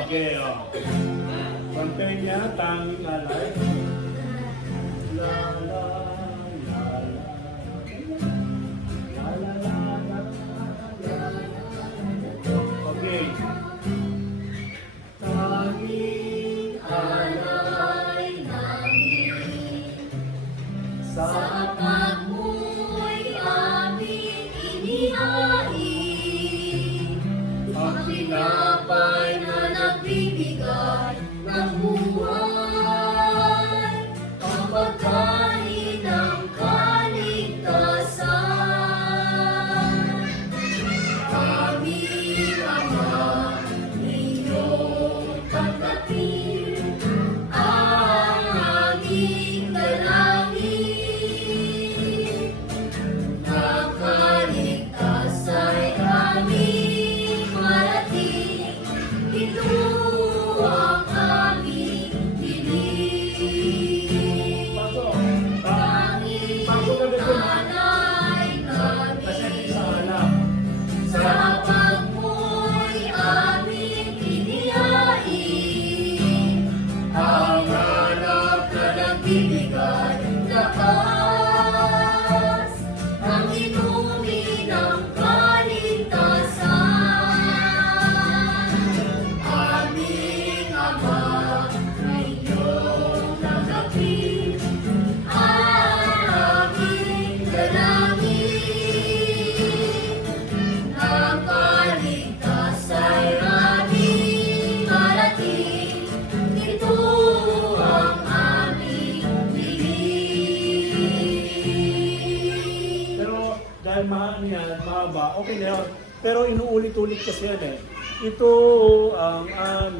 Okay, oh. Pantay niya, tanging alay. La la la la. La la la la la. Okay. Tanging alay namin sa pagmumoy aming inihain, ang tinapay na nagbibigay ng buhay, ang pagkain ng kaligtasan. Aming Ama, inyong tanggapin ang aming dalangin. Ang kaligtasa'y aming marating, ito ang aming hiling. pasok. Tanging Pasok ka dito. alay Kasi namin, sa alam. sa pagmoy aming inihain, ang hanap na nagbibigay lakas, ang inumin ng kaligtasan. Aming Ama, inyong tanggapin ang aming dalangin. Ang kaligtasan ay aming marating, ito ang aming hiling. Pero dahil mahaba, okay na yun. Pero inuulit-ulit kasi yan eh. Ito ang